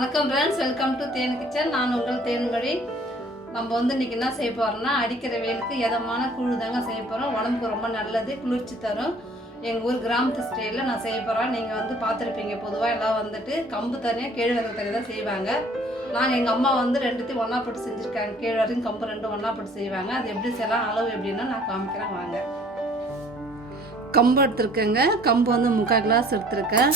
வணக்கம் friends, welcome to than kitchen. நான் உங்கள் தேன்மொழி. நம்ம வந்து இன்றைக்கி என்ன செய்ய போகிறோம்னா, அடிக்கிற வெயிலுக்கு எதமான கூழ் தாங்க செய்ய போகிறோம். உடம்புக்கு ரொம்ப நல்லது, குளிர்ச்சி தரும். எங்கள் ஊர் கிராமத்து ஸ்டைலில் நான் செய்ய போகிறேன். நீங்கள் வந்து பார்த்துருப்பீங்க, பொதுவாக எல்லாம் வந்துட்டு கம்பு தனியாக கேழ்வரகு தனியாக தான் செய்வாங்க. நாங்கள் எங்கள் அம்மா வந்து ரெண்டுத்தையும் ஒன்றா போட்டு செஞ்சுருக்காங்க. கேழ்வரகு கம்பு ரெண்டும் ஒன்றா போட்டு செய்வாங்க. அது எப்படி செய்யலாம், அளவு எப்படின்னா நான் காமிக்கிறேன் வாங்க. கம்பு எடுத்துருக்கேங்க. கம்பு வந்து 3/4 கிளாஸ் எடுத்துருக்கேன்.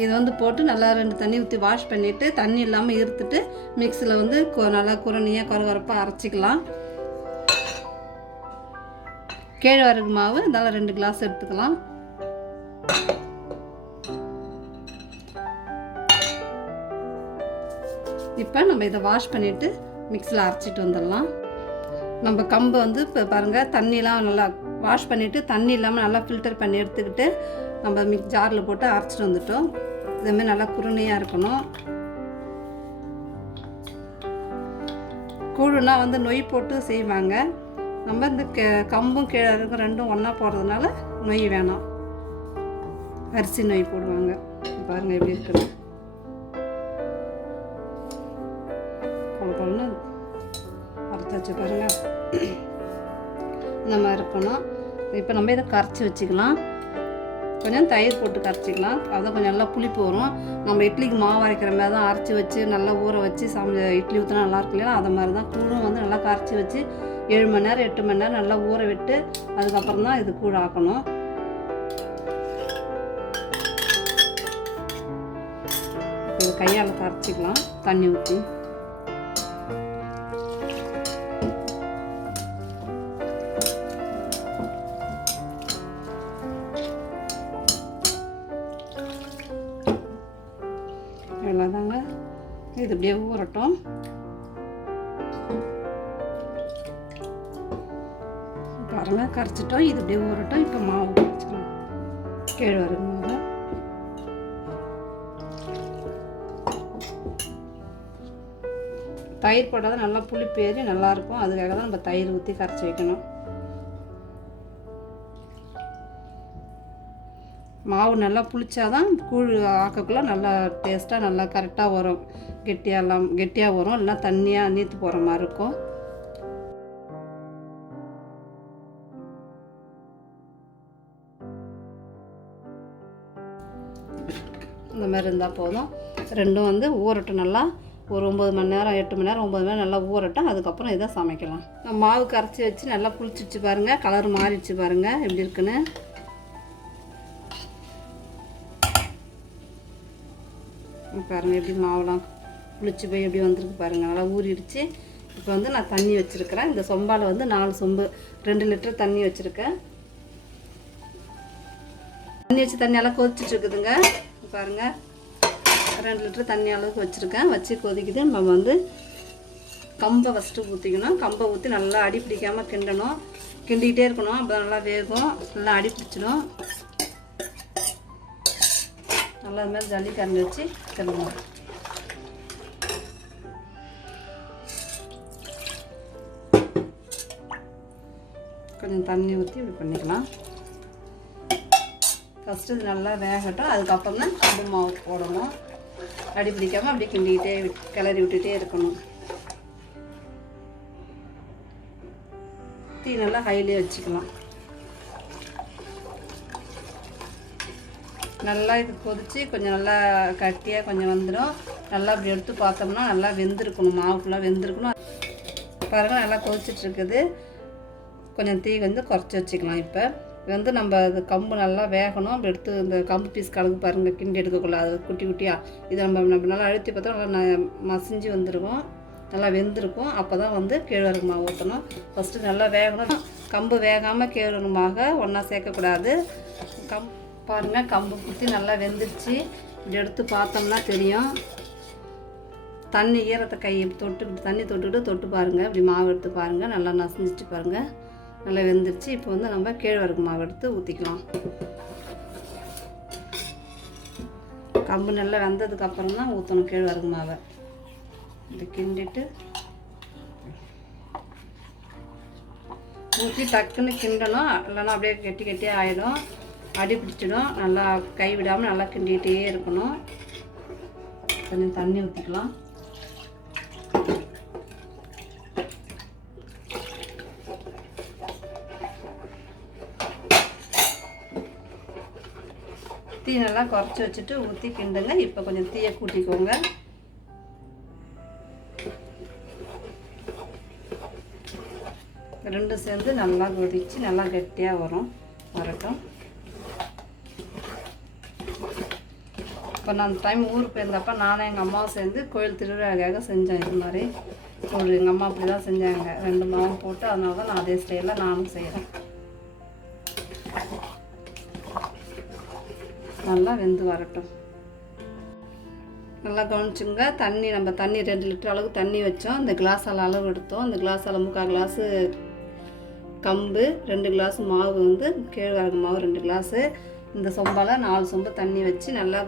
இது வந்து போட்டு நல்லா 2 தண்ணி ஊற்றி வாஷ் பண்ணிவிட்டு தண்ணி இல்லாமல் இருத்துட்டு மிக்ஸியில் வந்து நல்லா குரணியாக கொரகொரப்பாக அரைச்சிக்கலாம். கேழ்வரகு மாவு இதெல்லாம் 2 கிளாஸ் எடுத்துக்கலாம். இப்போ நம்ம இதை வாஷ் பண்ணிவிட்டு மிக்ஸியில் அரைச்சிட்டு வந்துடலாம். நம்ம கம்பு வந்து இப்போ பாருங்கள், தண்ணிலாம் நல்லா வாஷ் பண்ணிவிட்டு தண்ணி இல்லாமல் நல்லா ஃபில்டர் பண்ணி எடுத்துக்கிட்டு நம்ம ஜாரில் போட்டு அரைச்சிட்டு வந்துட்டோம். இதேமாதிரி நல்லா குருணையாக இருக்கணும். கூழுனா வந்து நொய் போட்டு செய்வாங்க. நம்ம இந்த கம்பும் கேழ்வரகும் ரெண்டும் ஒன்றா போடுறதுனால நொய் வேணாம், அரிசி நொய் போடுவாங்க. பாருங்கள் எப்படி இருக்குது, கொலன்னு அரைச்சி வச்சு பாருங்கள். இந்த மாதிரி இருக்கணும். இப்போ நம்ம இதை கரைச்சி வச்சுக்கலாம். கொஞ்சம் தயிர் போட்டு கரைச்சிக்கலாம். அதான் கொஞ்சம் நல்லா புளிப்பு வரும். நம்ம இட்லிக்கு மாவு அரைக்கிற மாதிரி தான் அரைச்சி வச்சு நல்லா ஊற வச்சு இட்லி ஊற்றினா நல்லா இருக்கு இல்லையா, அதை மாதிரி தான் கூழும் வந்து நல்லா கரைச்சி வச்சு 7 மணி நேரம் 8 மணி நேரம் நல்லா ஊற விட்டு அதுக்கப்புறம் தான் இது கூழ் ஆக்கணும். இது கையால் கரைச்சிக்கலாம் தண்ணி ஊற்றி. இவ்வளோதாங்க, இது இப்படியே ஊறட்டும். பாருங்கள் கரைச்சிட்டோம், இது இப்படியே ஊறட்டும். இப்போ மாவு கரைச்சிக்கலாம், கேழ்வரகு மாவு. தயிர் போட்டால் நல்லா புளிப்பு ஏறி நல்லாயிருக்கும். அதுக்காக தான் நம்ம தயிர் ஊற்றி கரைச்சி வைக்கணும். மாவு நல்லா புளிச்சாதான் கூழ் ஆக்கக்குள்ள நல்லா டேஸ்ட்டாக நல்லா கரெக்டாக வரும். கெட்டியாக வரும், இல்லைனா தண்ணியாக நீத்து போகிற மாதிரி இருக்கும். இந்த மாதிரி இருந்தால் போதும். ரெண்டும் வந்து ஊறட்டும் நல்லா. ஒரு 9 மணி நேரம் 8 மணி நேரம் 9 மணி நேரம் நல்லா ஊறட்டும். அதுக்கப்புறம் இதை சமைக்கலாம். மாவு கரைச்சி வச்சு நல்லா புளிச்சிச்சு பாருங்கள், கலர் மாறிடுச்சு பாருங்கள் எப்படி இருக்குன்னு. பாருங்கள் எப்படி மாவுலாம் புளிச்சு போய் எப்படி வந்திருக்கு பாருங்கள், நல்லா ஊறிடுச்சு. இப்போ வந்து நான் தண்ணி வச்சுருக்கிறேன். இந்த சொம்பால் வந்து 4 சொம்பு 2 லிட்டர் தண்ணி வச்சுருக்கேன். தண்ணி வச்சு தண்ணி எல்லாம் கொதிச்சுட்டு இருக்குதுங்க. பாருங்கள் 2 லிட்டர் தண்ணி அளவுக்கு வச்சுருக்கேன். வச்சு கொதிக்குது. நம்ம வந்து கம்பை ஃபஸ்ட்டு ஊற்றிக்கணும். கம்பை ஊற்றி நல்லா அடி பிடிக்காமல் கிண்டணும். கிண்டிக்கிட்டே இருக்கணும், அப்போ நல்லா வேகும். நல்லா அடி பிடிச்சிடும். நல்லா அது மாதிரி ஜல்லி கரண்டி வச்சு கிண்டணும். கொஞ்சம் தண்ணி ஊற்றி இப்படி பண்ணிக்கலாம். ஃபஸ்ட்டு இது நல்லா வேகட்டும். அதுக்கப்புறம் தான் கம்பு மாவு போடணும். அடி பிடிக்காமல் அப்படியே கிண்டிக்கிட்டே கிளறி விட்டுகிட்டே இருக்கணும். தீ நல்லா ஹைலியே வச்சுக்கலாம். நல்லா இது கொதித்து கொஞ்சம் நல்லா கட்டியாக கொஞ்சம் வந்துடும். நல்லா அப்படி எடுத்து பார்த்தோம்னா நல்லா வெந்திருக்கணும், மாவு ஃபுல்லாக வெந்திருக்கணும். பாருங்கள் நல்லா கொதிச்சிட்ருக்குது. கொஞ்சம் தீ வந்து குறைச்சி வச்சுக்கலாம். இப்போ வந்து நம்ம அது கம்பு நல்லா வேகணும். அப்படி எடுத்து இந்த கம்பு பீஸ் கலக்கு பாருங்கள், கிண்டி எடுக்கக்குள்ள அது குட்டி குட்டியாக இதை நம்ம நல்லா அழுத்தி பார்த்தா நல்லா மசிஞ்சு வந்துருக்கும், நல்லா வெந்திருக்கும். அப்போ தான் வந்து கேழ்வரகு மாவு ஊற்றணும். ஃபஸ்ட்டு நல்லா வேகணும். கம்பு வேகாமல் கேழ்வரகு மாவை ஒன்றா சேர்க்கக்கூடாது. பாருங்கள் கம்பு குத்தி நல்லா வெந்துருச்சு. இப்படி எடுத்து பார்த்தோம்னா தெரியும். தண்ணி ஈரத்தை கையை தண்ணி தொட்டு பாருங்கள். இப்படி மாவு எடுத்து பாருங்கள், நல்லா நசிஞ்சிச்சு பாருங்கள், நல்லா வெந்துருச்சு. இப்போ வந்து நம்ம கேழ்வரகு மாவு எடுத்து ஊற்றிக்கலாம். கம்பு நல்லா வெந்ததுக்கப்புறம் தான் ஊற்றணும் கேழ்வரகு மாவை. இப்படி கிண்டிட்டு ஊற்றி டக்குன்னு கிண்டணும், இல்லைன்னா அப்படியே கெட்டியாக ஆகிடும், அடி பிடிச்சிடும். நல்லா கை விடாமல் நல்லா கிண்டிகிட்டே இருக்கணும். கொஞ்சம் தண்ணி ஊற்றிக்கலாம். தீ நல்லா குறைச்சி வச்சுட்டு ஊற்றி கிண்டுங்க. இப்போ கொஞ்சம் தீயை கூட்டிக்கோங்க. ரெண்டும் சேர்ந்து நல்லா கொதிச்சு நல்லா கெட்டியாக வரட்டும். இப்போ நான் டைம் ஊருக்கு போயிருந்தப்போ நானும் எங்கள் அம்மாவும் சேர்ந்து கோயில் திருவிழாக்காக செஞ்சேன். இது மாதிரி ஒரு எங்கள் அம்மா அப்படி தான் செஞ்சாங்க. 2 மாவும் போட்டு, அதனால தான் நான் அதே ஸ்டைலில் நானும் செய்கிறேன். நல்லா வெந்து வரட்டும். நல்லா கவனிச்சுங்க. நம்ம தண்ணி 2 லிட்டர் அளவுக்கு தண்ணி வச்சோம். இந்த கிளாஸால் அளவு எடுத்தோம். இந்த கிளாஸால் 3/4 கிளாஸு கம்பு, 2 கிளாஸ் மாவு கேழ்வரகு மாவு 2 கிளாஸு, இந்த சொம்பால் 4 சொம்பு தண்ணி வச்சு நல்லா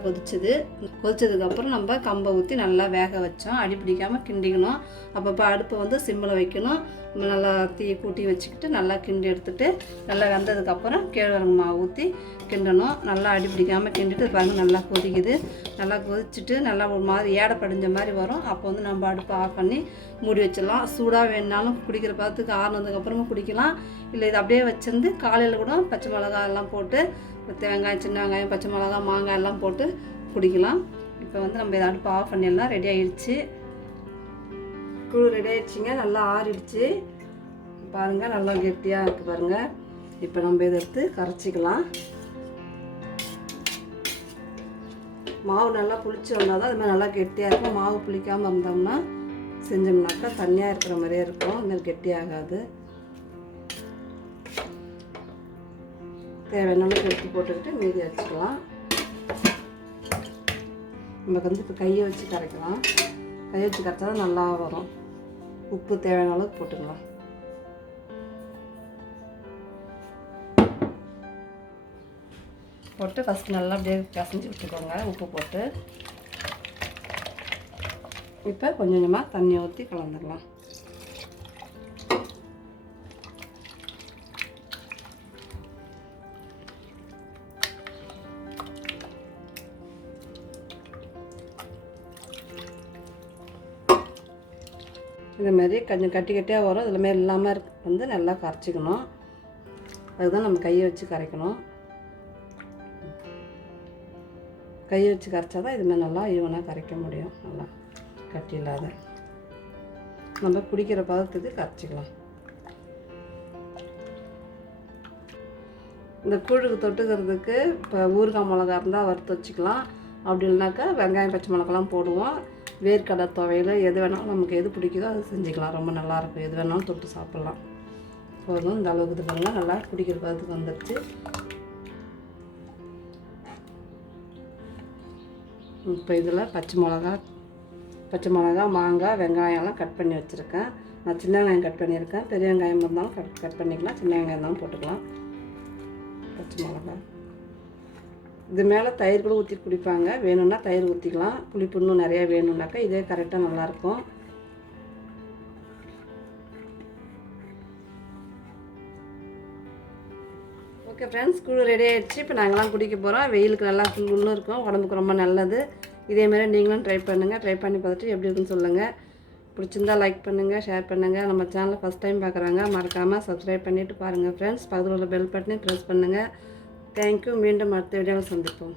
கொதிச்சதுக்கப்புறம் நம்ம கம்பை ஊற்றி நல்லா வேக வச்சோம். அடி பிடிக்காமல் கிண்டிக்கணும். அப்பப்போ அடுப்பை சிம்மில் வைக்கணும். நல்லா தீயை கூட்டி வச்சுக்கிட்டு நல்லா கிண்டி எடுத்துகிட்டு நல்லா வெந்ததுக்கப்புறம் கேழ்வரகு மாவு ஊற்றி கிண்டணும். நல்லா அடி பிடிக்காமல் கிண்டிட்டு பாருங்கள் நல்லா கொதிக்குது. நல்லா கொதிச்சுட்டு நல்லா ஒரு மாதிரி ஏடை படிஞ்ச மாதிரி வரும். அப்போ நம்ம அடுப்பை ஆஃப் பண்ணி மூடி வச்சிடலாம். சூடாக வேணுனாலும் குடிக்கிற பார்த்துக்கு ஆறுனதுக்கப்புறமா குடிக்கலாம். இல்லை இது அப்படியே வச்சிருந்து காலையில் கூட பச்சை மிளகாய் எல்லாம் போட்டு, வெங்காயம், சின்ன வெங்காயம், பச்சை மிளகாய், மாங்காய் எல்லாம் போட்டு குடிக்கலாம். இப்போ நம்ம இதை அடுப்பை ஆஃப் பண்ணிடலாம். ரெடி ஆகிடுச்சு. கூழ் ரெடி ஆகிடுச்சிங்க. நல்லா ஆறிடுச்சு பாருங்கள். நல்லா கெட்டியாக இருக்குது பாருங்கள். இப்போ நம்ம இதை எடுத்து கரைச்சிக்கலாம். மாவு நல்லா புளிச்சு வந்தால் தான் அது மாதிரி நல்லா கெட்டியாக இருக்கும். மாவு புளிக்காமல் இருந்தோம்னா செஞ்சோம்னாக்கா தண்ணியாக இருக்கிற மாதிரியே இருக்கும். இதுமாதிரி கெட்டியாகாது. தேவையான எடுத்து போட்டுக்கிட்டு மீதி வச்சுக்கலாம். நமக்கு இப்போ கையை வச்சு கரைக்கலாம். கையை வச்சு கரைச்சா தான் நல்லா வரும். உப்பு தேவையான அளவுக்கு போட்டுக்கலாம். போட்டு ஃபஸ்ட்டு நல்லா அப்படியே பிசைஞ்சு விட்டுக்கோங்க உப்பு போட்டு. இப்போ கொஞ்சம் கொஞ்சமாக தண்ணி ஊற்றி கலந்துடலாம். இதுமாரி கொஞ்சம் கட்டி கட்டியாக வரும். இதில் மாரி இல்லாமல் நல்லா கரைச்சிக்கணும். அதுதான் நம்ம கையை வச்சு கரைக்கணும். கையை வச்சு கரைச்சா தான் இதுமாதிரி நல்லா ஈவனாக கரைக்க முடியும். நல்லா கட்டி இல்லாத நம்ம குடிக்கிற பதத்துக்கு கரைச்சிக்கலாம். இந்த கூழுக்கு தொட்டுக்கிறதுக்கு இப்போ ஊறுகாய் மிளகா இருந்தால் வறுத்து வச்சுக்கலாம். அப்படி இல்லைனாக்கா வெங்காயம், பச்சை மிளகாலாம் போடுவோம். வேர்க்கடலை துவையல் எது வேணாலும் நமக்கு எது பிடிக்குதோ அது செஞ்சுக்கலாம். ரொம்ப நல்லாயிருக்கும். எது வேணாலும் தொட்டு சாப்பிட்லாம். போதும். இந்த அளவுக்கு இது பண்ணலாம். நல்லா குடிக்கிற பதத்துக்கு வந்துடுச்சு. இப்போ இதில் பச்சை மிளகா, மாங்காய், வெங்காயம்லாம் கட் பண்ணி வச்சுருக்கேன். நான் சின்ன வெங்காயம் கட் பண்ணியிருக்கேன். பெரிய வெங்காயம் இருந்தாலும் கட் பண்ணிக்கலாம். சின்ன வெங்காயம் இருந்தாலும் போட்டுக்கலாம். பச்சை மிளகா இது மேலே தயிர் கூட ஊற்றி குடிப்பாங்க. வேணும்னா தயிர் ஊற்றிக்கலாம். புளிப்பு இன்னும் நிறையா வேணும்னாக்கா இதே கரெக்டாக நல்லாயிருக்கும். ஓகே ஃப்ரெண்ட்ஸ், கூழ் ரெடி ஆகிடுச்சு. இப்போ நாங்கள்லாம் குடிக்க போகிறோம். வெயிலுக்கு நல்லா குளுன்னு இருக்கும். உடம்புக்கு ரொம்ப நல்லது. இதேமாரி நீங்களும் ட்ரை பண்ணுங்கள். ட்ரை பண்ணி பார்த்துட்டு எப்படி இருக்குன்னு சொல்லுங்கள். பிடிச்சிருந்தா லைக் பண்ணுங்கள், ஷேர் பண்ணுங்கள். நம்ம சேனலை ஃபஸ்ட் டைம் பார்க்குறாங்க மறக்காமல் சப்ஸ்கிரைப் பண்ணிவிட்டு பாருங்கள் ஃப்ரெண்ட்ஸ். பக்கத்தில் உள்ள பெல் பட்டனை ப்ரெஸ் பண்ணுங்கள். தேங்க்யூ. மீண்டும் அடுத்த வீடியோவில் சந்திப்போம்.